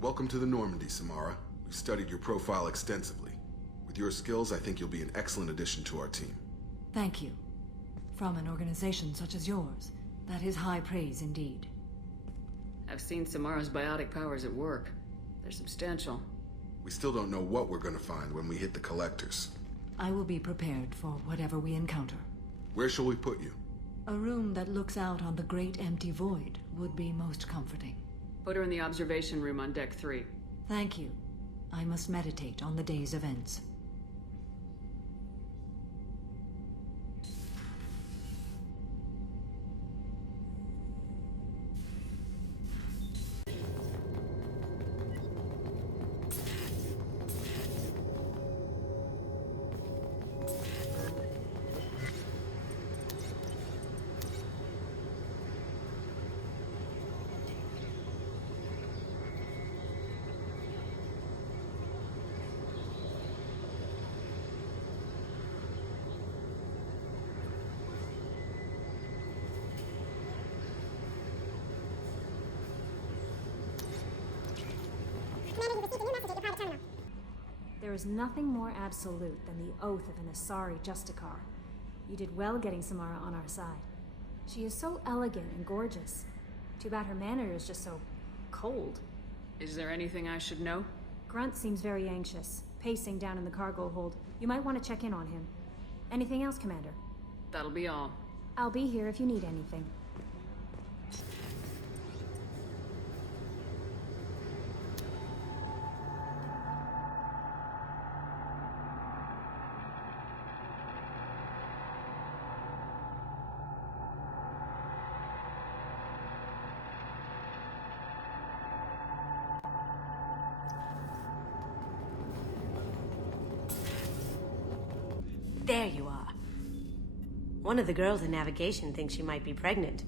Welcome to the Normandy, Samara. We've studied your profile extensively. With your skills, I think you'll be an excellent addition to our team. Thank you. From an organization such as yours, that is high praise indeed. I've seen Samara's biotic powers at work. They're substantial. We still don't know what we're gonna find when we hit the collectors. I will be prepared for whatever we encounter. Where shall we put you? A room that looks out on the great empty void would be most comforting. Put her in the observation room on Deck 3. Thank you. I must meditate on the day's events. There is nothing more absolute than the oath of an Asari Justicar. You did well getting Samara on our side. She is so elegant and gorgeous. Too bad her manner is just so cold. Is there anything I should know? Grunt seems very anxious, pacing down in the cargo hold. You might want to check in on him. Anything else, Commander? That'll be all. I'll be here if you need anything. There you are. One of the girls in navigation thinks she might be pregnant.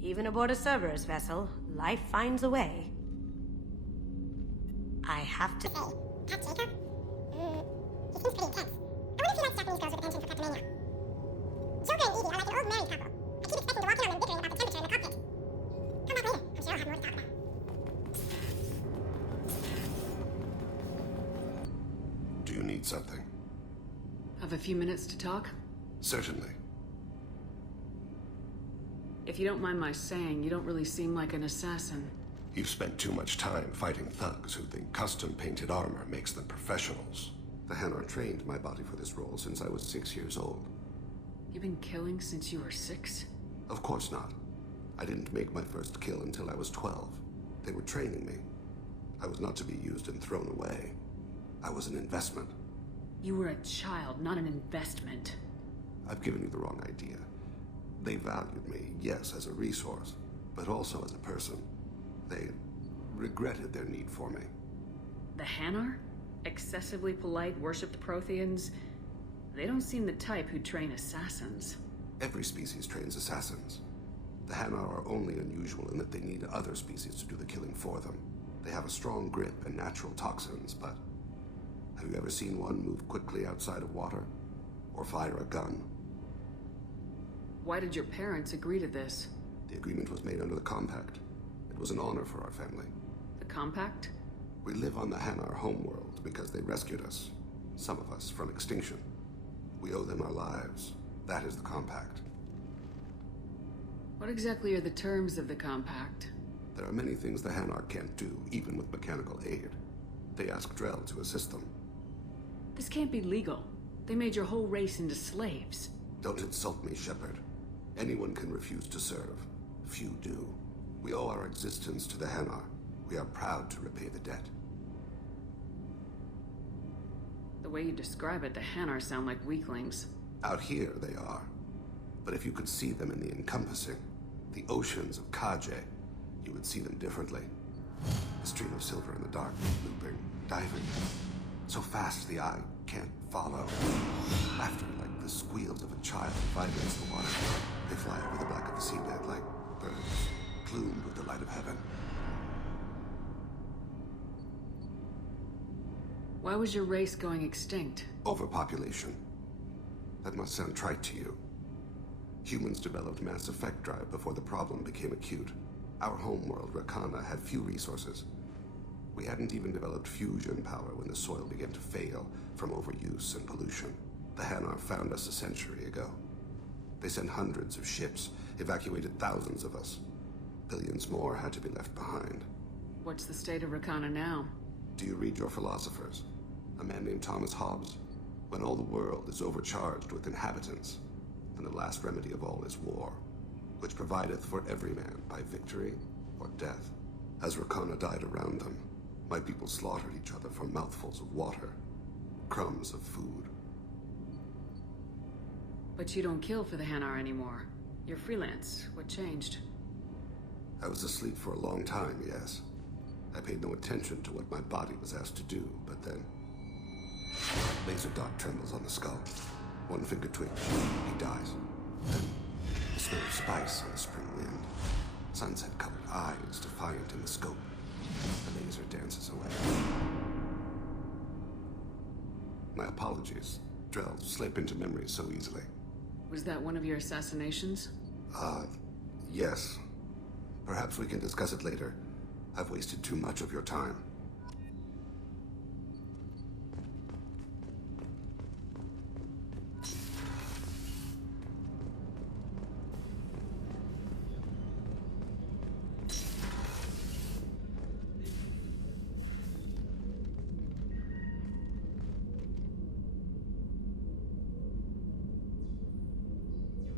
Even aboard a Cerberus vessel, life finds a way. I have to say, Cat Jacob? He seems pretty intense. I wonder if he likes Japanese girls with a penchant for kleptomania. Joker and Evie are like an old married couple. I keep expecting to walk in on them bickering about the temperature in the cockpit. Come back later. I'm sure I'll have more to talk about. Do you need something? Have a few minutes to talk? Certainly. If you don't mind my saying, you don't really seem like an assassin. You've spent too much time fighting thugs who think custom-painted armor makes them professionals. The Hanar trained my body for this role since I was 6 years old. You've been killing since you were 6? Of course not. I didn't make my first kill until I was 12. They were training me. I was not to be used and thrown away. I was an investment. You were a child, not an investment. I've given you the wrong idea. They valued me, yes, as a resource, but also as a person. They regretted their need for me. The Hanar? Excessively polite, worshipped Protheans? They don't seem the type who train assassins. Every species trains assassins. The Hanar are only unusual in that they need other species to do the killing for them. They have a strong grip and natural toxins, but have you ever seen one move quickly outside of water? Or fire a gun? Why did your parents agree to this? The agreement was made under the Compact. It was an honor for our family. The Compact? We live on the Hanar homeworld because they rescued us. Some of us from extinction. We owe them our lives. That is the Compact. What exactly are the terms of the Compact? There are many things the Hanar can't do, even with mechanical aid. They ask Drell to assist them. This can't be legal. They made your whole race into slaves. Don't insult me, Shepard. Anyone can refuse to serve. Few do. We owe our existence to the Hanar. We are proud to repay the debt. The way you describe it, the Hanar sound like weaklings. Out here, they are. But if you could see them in the encompassing, the oceans of Kaje, you would see them differently. A stream of silver in the dark, looping, diving. So fast the eye can't follow. Laughter like the squeals of a child vibrates the water. They fly over the back of the seabed like birds, plumed with the light of heaven. Why was your race going extinct? Overpopulation. That must sound trite to you. Humans developed mass effect drive before the problem became acute. Our homeworld, Rakana, had few resources. We hadn't even developed fusion power when the soil began to fail from overuse and pollution. The Hanar found us a century ago. They sent hundreds of ships, evacuated thousands of us. Billions more had to be left behind. What's the state of Rakana now? Do you read your philosophers? A man named Thomas Hobbes? When all the world is overcharged with inhabitants, then the last remedy of all is war, which provideth for every man by victory or death. As Rakana died around them, my people slaughtered each other for mouthfuls of water, crumbs of food. But you don't kill for the Hanar anymore. You're freelance. What changed? I was asleep for a long time, yes. I paid no attention to what my body was asked to do, but then... Laser dot trembles on the skull. One finger twitch. He dies. Then, the smell of spice on the spring wind. Sunset-colored eyes defiant in the scope. The laser dances away. My apologies. Drell slip into memory so easily. Was that one of your assassinations? Yes. Perhaps we can discuss it later. I've wasted too much of your time.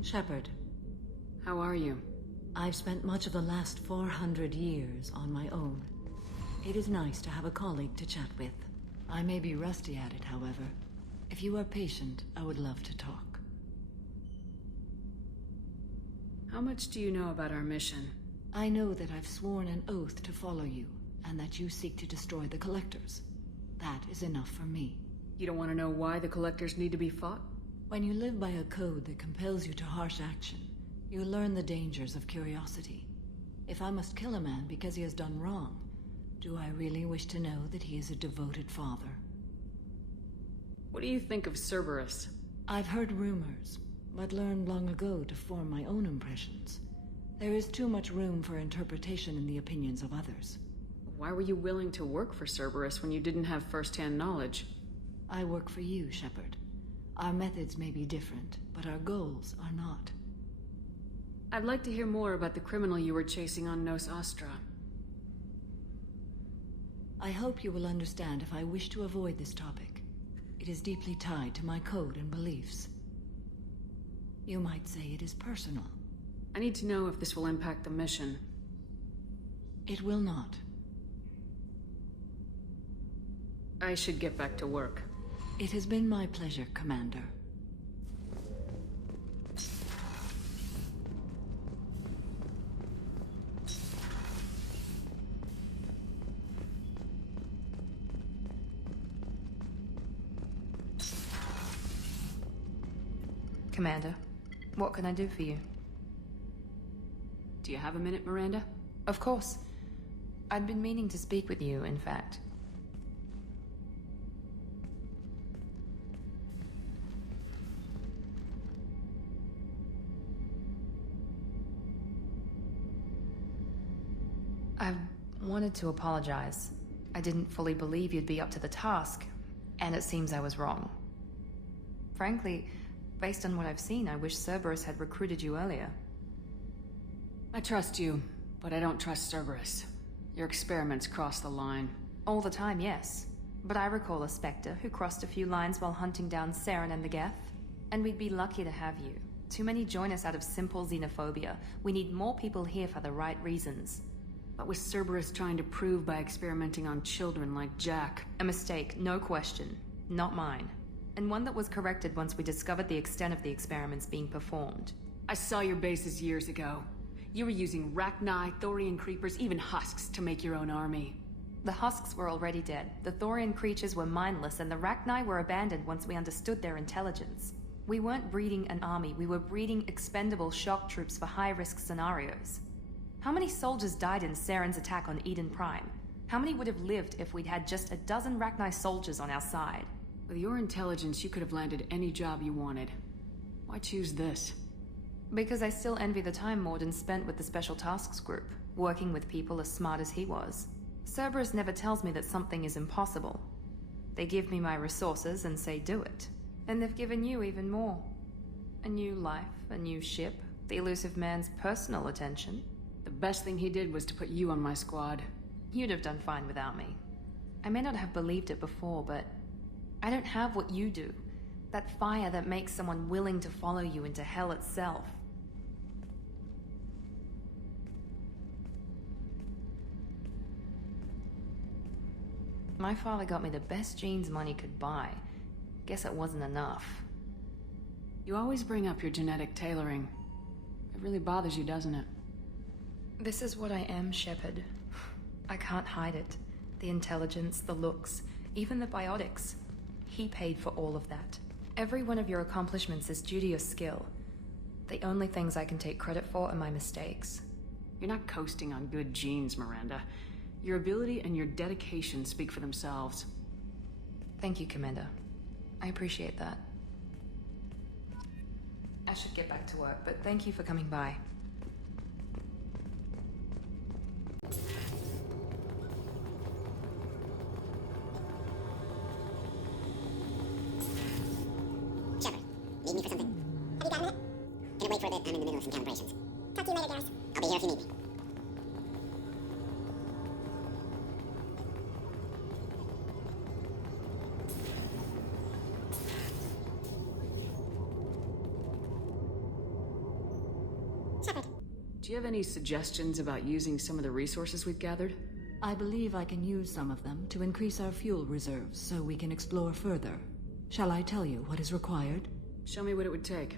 Shepard, How are you? I've spent much of the last 400 years on my own. It is nice to have a colleague to chat with. I may be rusty at it, however. If you are patient, I would love to talk. How much do you know about our mission? I know that I've sworn an oath to follow you, and that you seek to destroy the Collectors. That is enough for me. You don't want to know why the Collectors need to be fought? When you live by a code that compels you to harsh action, you learn the dangers of curiosity. If I must kill a man because he has done wrong, do I really wish to know that he is a devoted father? What do you think of Cerberus? I've heard rumors, but learned long ago to form my own impressions. There is too much room for interpretation in the opinions of others. Why were you willing to work for Cerberus when you didn't have first-hand knowledge? I work for you, Shepard. Our methods may be different, but our goals are not. I'd like to hear more about the criminal you were chasing on Nos Astra. I hope you will understand if I wish to avoid this topic. It is deeply tied to my code and beliefs. You might say it is personal. I need to know if this will impact the mission. It will not. I should get back to work. It has been my pleasure, Commander. Commander, what can I do for you? Do you have a minute, Miranda? Of course. I'd been meaning to speak with you, in fact. I wanted to apologize. I didn't fully believe you'd be up to the task, and it seems I was wrong. Frankly, based on what I've seen, I wish Cerberus had recruited you earlier. I trust you, but I don't trust Cerberus. Your experiments cross the line. All the time, yes. But I recall a Spectre who crossed a few lines while hunting down Saren and the Geth. And we'd be lucky to have you. Too many join us out of simple xenophobia. We need more people here for the right reasons. What was Cerberus trying to prove by experimenting on children like Jack? A mistake, no question. Not mine. And one that was corrected once we discovered the extent of the experiments being performed. I saw your bases years ago. You were using Rachni, Thorian creepers, even husks to make your own army. The husks were already dead. The Thorian creatures were mindless, and the Rachni were abandoned once we understood their intelligence. We weren't breeding an army, we were breeding expendable shock troops for high-risk scenarios. How many soldiers died in Saren's attack on Eden Prime? How many would have lived if we'd had just a dozen Rachni soldiers on our side? With your intelligence, you could have landed any job you wanted. Why choose this? Because I still envy the time Morden spent with the Special Tasks Group, working with people as smart as he was. Cerberus never tells me that something is impossible. They give me my resources and say do it. And they've given you even more. A new life, a new ship, the elusive man's personal attention. The best thing he did was to put you on my squad. You'd have done fine without me. I may not have believed it before, but I don't have what you do. That fire that makes someone willing to follow you into hell itself. My father got me the best jeans money could buy. Guess it wasn't enough. You always bring up your genetic tailoring. It really bothers you, doesn't it? This is what I am, Shepard. I can't hide it. The intelligence, the looks, even the biotics. He paid for all of that. Every one of your accomplishments is due to your skill. The only things I can take credit for are my mistakes. You're not coasting on good genes, Miranda. Your ability and your dedication speak for themselves. Thank you, Commander. I appreciate that. I should get back to work, but thank you for coming by. Shepard, need me for something? Have you got a minute? Gonna wait for a bit. I'm in the middle of some calibrations. Talk to you later, Garrus. I'll be here if you need me. Shepard. Do you have any suggestions about using some of the resources we've gathered? I believe I can use some of them to increase our fuel reserves so we can explore further. Shall I tell you what is required? Show me what it would take.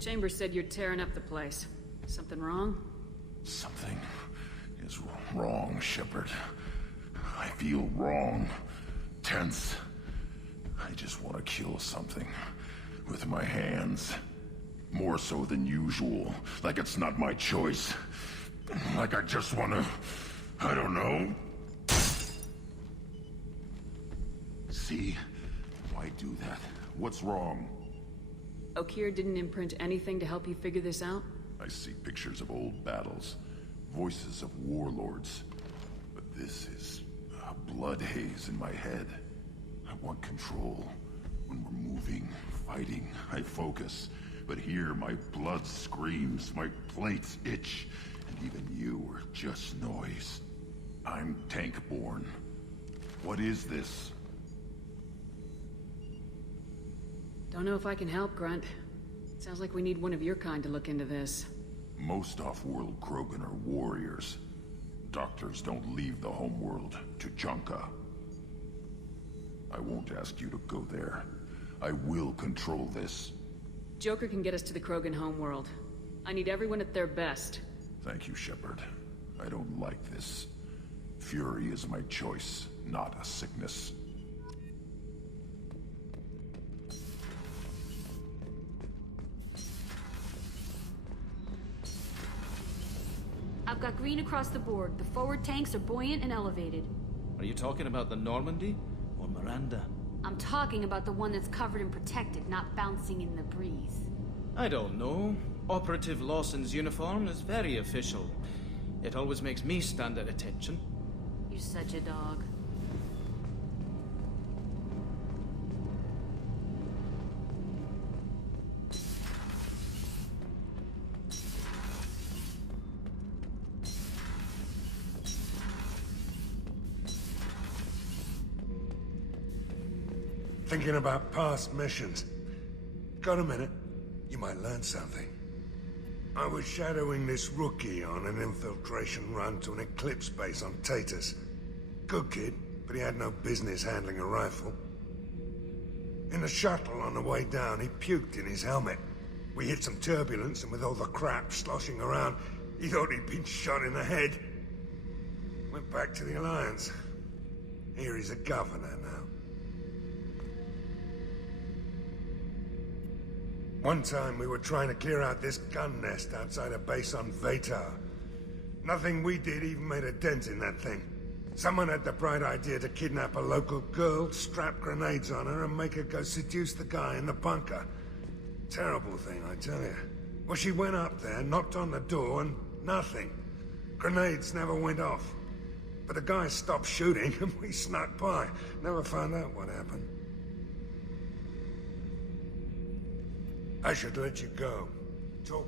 Chambers said you're tearing up the place. Something wrong? Something is wrong, Shepard. I feel wrong. Tense. I just want to kill something. With my hands. More so than usual. Like it's not my choice. Like I just want to... I don't know. See? Why do that? What's wrong? Okeer didn't imprint anything to help you figure this out? I see pictures of old battles, voices of warlords. But this is a blood haze in my head. I want control. When we're moving, fighting, I focus. But here, my blood screams, my plates itch, and even you are just noise. I'm tank-born. What is this? Don't know if I can help, Grunt. Sounds like we need one of your kind to look into this. Most off-world Krogan are warriors. Doctors don't leave the homeworld to Junka. I won't ask you to go there. I will control this. Joker can get us to the Krogan homeworld. I need everyone at their best. Thank you, Shepard. I don't like this. Fury is my choice, not a sickness. I've got green across the board. The forward tanks are buoyant and elevated. Are you talking about the Normandy or Miranda? I'm talking about the one that's covered and protected, not bouncing in the breeze. I don't know. Operative Lawson's uniform is very official. It always makes me stand at attention. You're such a dog. Thinking about past missions. Got a minute? You might learn something. I was shadowing this rookie on an infiltration run to an Eclipse base on Tatus. Good kid, but he had no business handling a rifle. In the shuttle on the way down, he puked in his helmet. We hit some turbulence, and with all the crap sloshing around, he thought he'd been shot in the head. Went back to the Alliance. Here he's a governor now. One time we were trying to clear out this gun nest outside a base on Vatar. Nothing we did even made a dent in that thing. Someone had the bright idea to kidnap a local girl, strap grenades on her, and make her go seduce the guy in the bunker. Terrible thing, I tell you. Well, she went up there, knocked on the door, and nothing. Grenades never went off. But the guy stopped shooting, and we snuck by. Never found out what happened. I should let you go. Talk